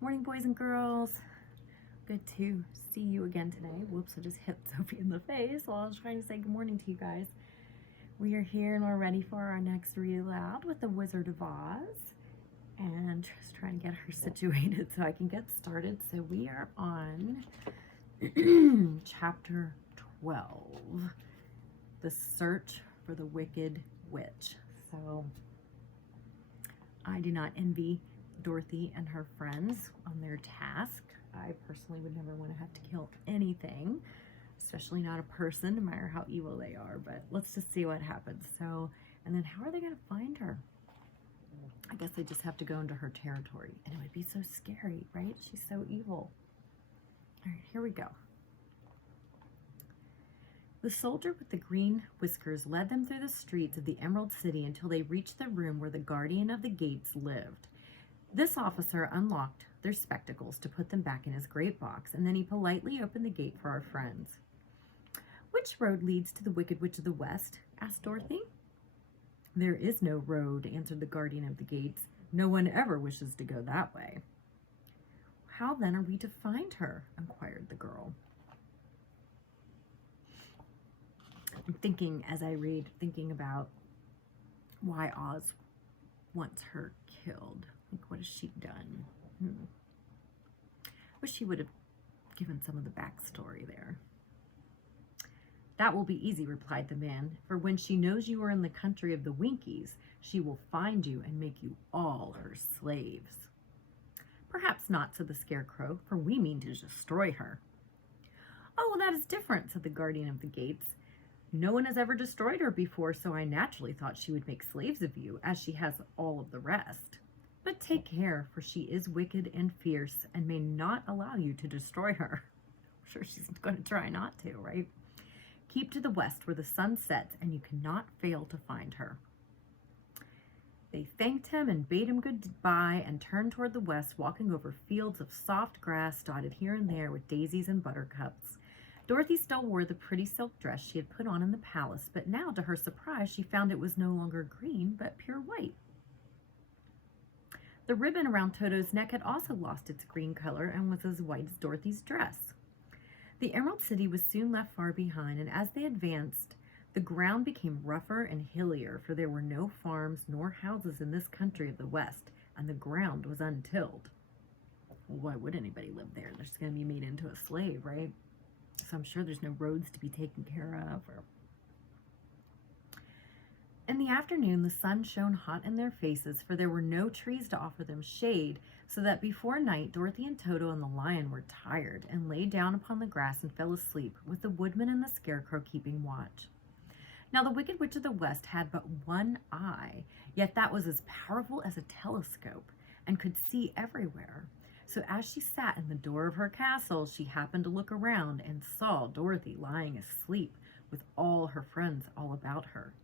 Morning, boys and girls. Good to see you again today. Whoops, I just hit Sophie in the face while I was trying to say good morning to you guys. We are here and we're ready for our next read aloud with The Wizard of Oz. And just trying to get her situated so I can get started. So we are on chapter 12, The Search for the Wicked Witch. So I do not envy Dorothy and her friends on their task. I personally would never want to have to kill anything, especially not a person, no matter how evil they are. But let's just see what happens. So, and then how are they going to find her? I guess they just have to go into her territory. And it would be so scary, right? She's so evil. All right, here we go. The soldier with the green whiskers led them through the streets of the Emerald City until they reached the room where the guardian of the gates lived. This officer unlocked their spectacles to put them back in his great box, and then he politely opened the gate for our friends. "Which road leads to the Wicked Witch of the West?" asked Dorothy. "There is no road," answered the guardian of the gates. "No one ever wishes to go that way." "How then are we to find her?" inquired the girl. I'm thinking, as I read, thinking about why Oz wants her killed. Like, what has she done? Wish she would have given some of the backstory there. "That will be easy," replied the man, "for when she knows you are in the country of the Winkies, she will find you and make you all her slaves." "Perhaps not," said the Scarecrow, "for we mean to destroy her." "Oh, that is different," said the guardian of the gates. "No one has ever destroyed her before, so I naturally thought she would make slaves of you, as she has all of the rest. But take care, for she is wicked and fierce, and may not allow you to destroy her." I'm sure she's going to try not to, right? "Keep to the west where the sun sets, and you cannot fail to find her." They thanked him and bade him goodbye and turned toward the west, walking over fields of soft grass dotted here and there with daisies and buttercups. Dorothy still wore the pretty silk dress she had put on in the palace, but now, to her surprise, she found it was no longer green, but pure white. The ribbon around Toto's neck had also lost its green color and was as white as Dorothy's dress. The Emerald City was soon left far behind, and as they advanced, the ground became rougher and hillier, for there were no farms nor houses in this country of the West, and the ground was untilled. Well, why would anybody live there? They're just going to be made into a slave, right? So I'm sure there's no roads to be taken care of. In the afternoon, the sun shone hot in their faces, for there were no trees to offer them shade, so that before night, Dorothy and Toto and the lion were tired and lay down upon the grass and fell asleep, with the woodman and the Scarecrow keeping watch. Now the Wicked Witch of the West had but one eye, yet that was as powerful as a telescope, and could see everywhere. So as she sat in the door of her castle, she happened to look around and saw Dorothy lying asleep with all her friends all about her.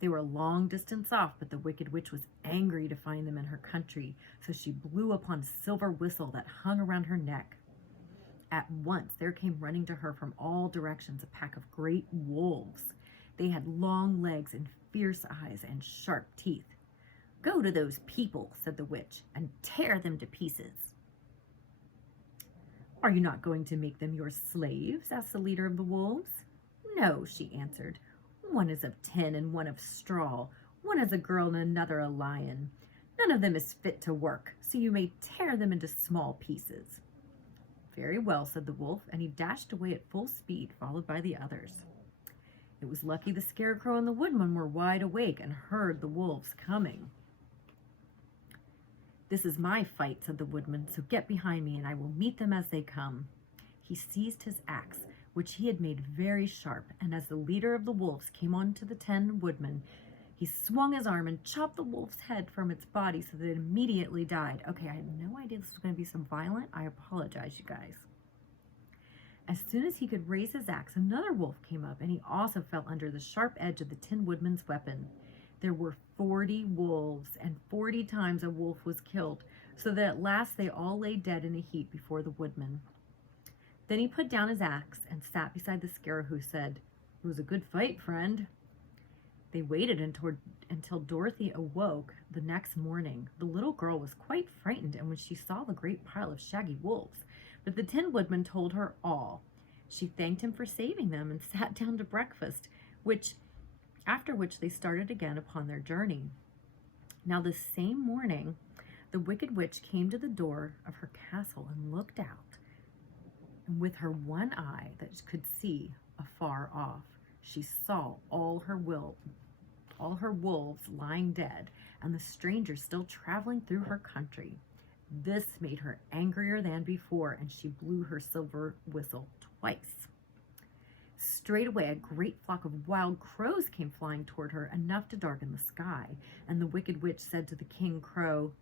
They were a long distance off, but the Wicked Witch was angry to find them in her country, so she blew upon a silver whistle that hung around her neck. At once there came running to her from all directions a pack of great wolves. They had long legs and fierce eyes and sharp teeth. "Go to those people," said the witch, "and tear them to pieces." "Are you not going to make them your slaves?" asked the leader of the wolves. "No," she answered. "One is of tin and one of straw. One is a girl and another a lion. None of them is fit to work, so you may tear them into small pieces." "Very well," said the wolf, and he dashed away at full speed, followed by the others. It was lucky the Scarecrow and the woodman were wide awake and heard the wolves coming. "This is my fight," said the woodman, "so get behind me and I will meet them as they come." He seized his axe, which he had made very sharp, and as the leader of the wolves came on to the Tin Woodman, he swung his arm and chopped the wolf's head from its body so that it immediately died. Okay, I had no idea this was going to be so violent. I apologize, you guys. As soon as he could raise his axe, another wolf came up, and he also fell under the sharp edge of the Tin Woodman's weapon. There were 40 wolves, and 40 times a wolf was killed, so that at last they all lay dead in a heap before the woodman. Then he put down his axe and sat beside the Scarecrow, who said, "It was a good fight, friend." They waited until Dorothy awoke the next morning. The little girl was quite frightened, and when she saw the great pile of shaggy wolves, but the Tin Woodman told her all. She thanked him for saving them and sat down to breakfast, after which they started again upon their journey. Now the same morning, the Wicked Witch came to the door of her castle and looked out, and with her one eye that could see afar off, she saw all her wolves lying dead, and the strangers still traveling through her country. This made her angrier than before, and she blew her silver whistle twice. Straightway a great flock of wild crows came flying toward her, enough to darken the sky, and the Wicked Witch said to the King Crow,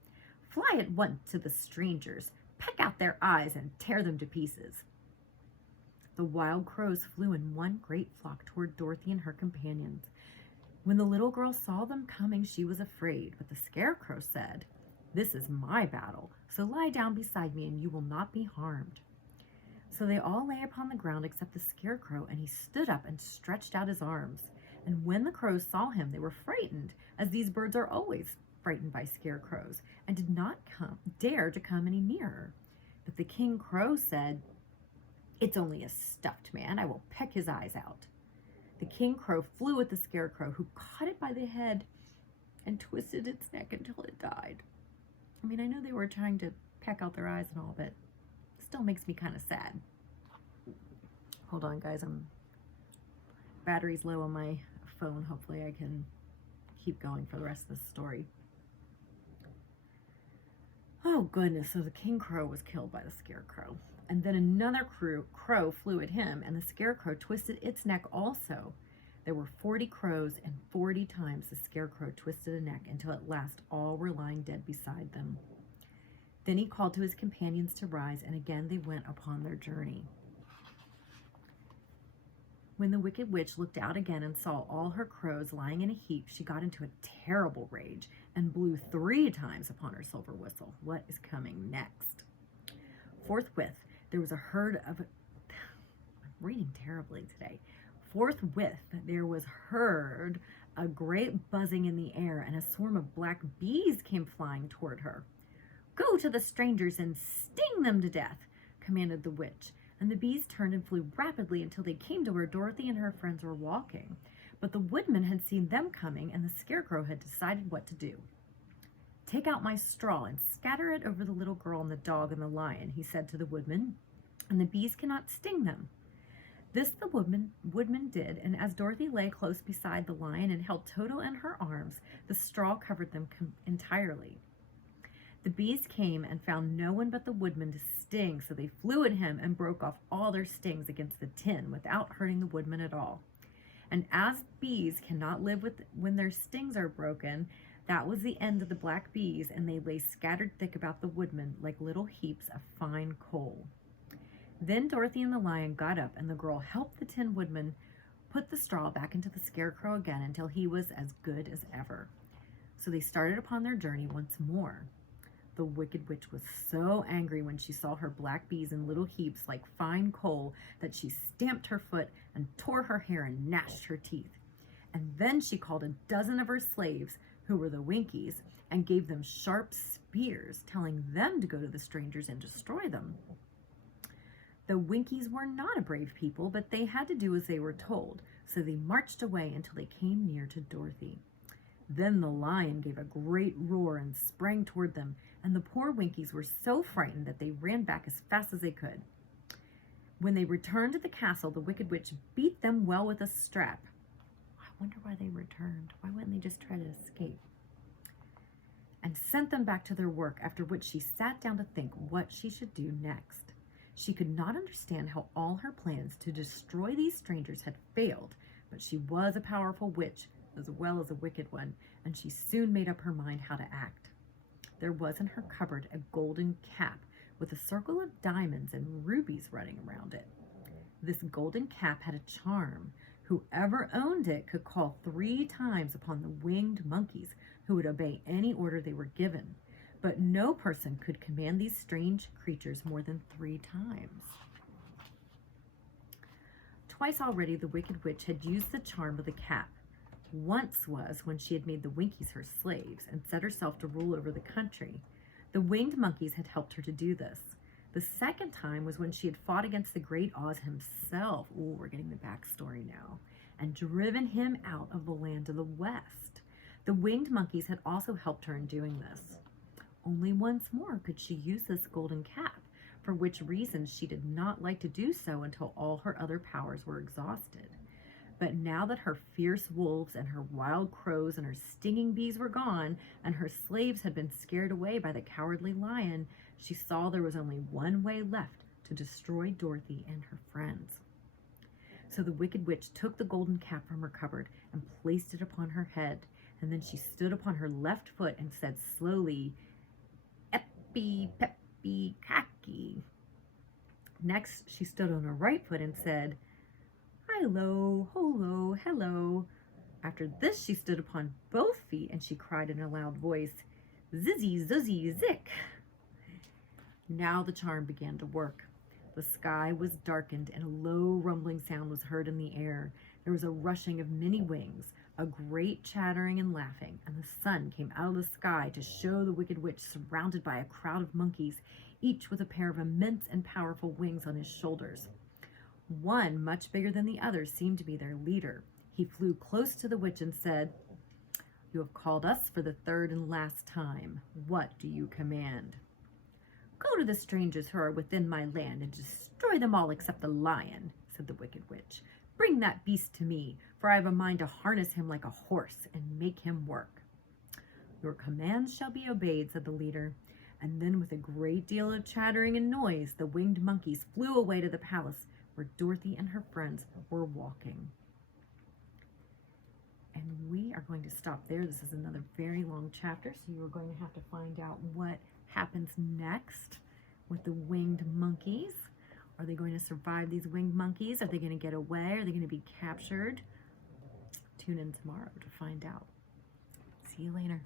"Fly at once to the strangers, peck out their eyes, and tear them to pieces." The wild crows flew in one great flock toward Dorothy and her companions. When the little girl saw them coming, she was afraid, but the Scarecrow said, "This is my battle, so lie down beside me and you will not be harmed." So they all lay upon the ground except the Scarecrow, and he stood up and stretched out his arms. And when the crows saw him, they were frightened, as these birds are always frightened by scarecrows, and did not dare to come any nearer. But the King Crow said, "It's only a stuffed man. I will peck his eyes out." The King Crow flew at the Scarecrow, who caught it by the head and twisted its neck until it died. I mean, I know they were trying to peck out their eyes and all, but it still makes me kind of sad. Hold on, guys. Battery's low on my phone. Hopefully I can keep going for the rest of the story. Oh, goodness. So the King Crow was killed by the Scarecrow. And then another crow flew at him, and the Scarecrow twisted its neck also. There were 40 crows, and 40 times the Scarecrow twisted a neck, until at last all were lying dead beside them. Then he called to his companions to rise, and again they went upon their journey. When the Wicked Witch looked out again and saw all her crows lying in a heap, she got into a terrible rage and blew 3 times upon her silver whistle. What is coming next? Forthwith, there was a herd of... I'm reading terribly today. Forthwith, there was heard a great buzzing in the air, and a swarm of black bees came flying toward her. "Go to the strangers and sting them to death," commanded the witch. And the bees turned and flew rapidly until they came to where Dorothy and her friends were walking. But the Woodman had seen them coming, and the Scarecrow had decided what to do. "Take out my straw and scatter it over the little girl and the dog and the lion," he said to the Woodman, "and the bees cannot sting them." This the Woodman did, and as Dorothy lay close beside the lion and held Toto in her arms, the straw covered them entirely. The bees came and found no one but the Woodman to sting, so they flew at him and broke off all their stings against the tin without hurting the Woodman at all. And as bees cannot live when their stings are broken, that was the end of the black bees, and they lay scattered thick about the Woodman like little heaps of fine coal. Then Dorothy and the lion got up, and the girl helped the Tin Woodman put the straw back into the Scarecrow again until he was as good as ever. So they started upon their journey once more. The Wicked Witch was so angry when she saw her black bees in little heaps like fine coal that she stamped her foot and tore her hair and gnashed her teeth. And then she called a dozen of her slaves, who were the Winkies, and gave them sharp spears, telling them to go to the strangers and destroy them. The Winkies were not a brave people, but they had to do as they were told, so they marched away until they came near to Dorothy. Then the lion gave a great roar and sprang toward them, and the poor Winkies were so frightened that they ran back as fast as they could. When they returned to the castle, the Wicked Witch beat them well with a strap. I wonder why they returned. Why wouldn't they just try to escape? And sent them back to their work, after which she sat down to think what she should do next. She could not understand how all her plans to destroy these strangers had failed, but she was a powerful witch as well as a wicked one, and she soon made up her mind how to act. There was in her cupboard a golden cap with a circle of diamonds and rubies running around it. This golden cap had a charm. Whoever owned it could call 3 times upon the winged monkeys, who would obey any order they were given. But no person could command these strange creatures more than 3 times. Twice already the Wicked Witch had used the charm of the cap, Once was when she had made the Winkies her slaves and set herself to rule over the country. The winged monkeys had helped her to do this. The second time was when she had fought against the great Oz himself. Ooh, we're getting the backstory now. And driven him out of the land of the West. The winged monkeys had also helped her in doing this. Only once more could she use this golden cap, for which reason she did not like to do so until all her other powers were exhausted. But now that her fierce wolves and her wild crows and her stinging bees were gone, and her slaves had been scared away by the cowardly lion, she saw there was only one way left to destroy Dorothy and her friends. So the Wicked Witch took the golden cap from her cupboard and placed it upon her head, and then she stood upon her left foot and said slowly, "Epi, peppy, kaki." Next, she stood on her right foot and said, "Hilo, holo, hello." After this, she stood upon both feet and she cried in a loud voice, "Zizzy, zuzzy, zick." Now the charm began to work. The sky was darkened and a low rumbling sound was heard in the air. There was a rushing of many wings, a great chattering and laughing, and the sun came out of the sky to show the Wicked Witch surrounded by a crowd of monkeys, each with a pair of immense and powerful wings on his shoulders. One, much bigger than the others, seemed to be their leader. He flew close to the witch and said, "You have called us for the third and last time. What do you command?" "Go to the strangers who are within my land and destroy them all except the lion," said the Wicked Witch. "Bring that beast to me, for I have a mind to harness him like a horse and make him work." "Your commands shall be obeyed," said the leader. And then with a great deal of chattering and noise, the winged monkeys flew away to the palace where Dorothy and her friends were walking. And we are going to stop there. This is another very long chapter, so you are going to have to find out what happens next with the winged monkeys. Are they going to survive these winged monkeys? Are they going to get away? Are they going to be captured? Tune in tomorrow to find out. See you later.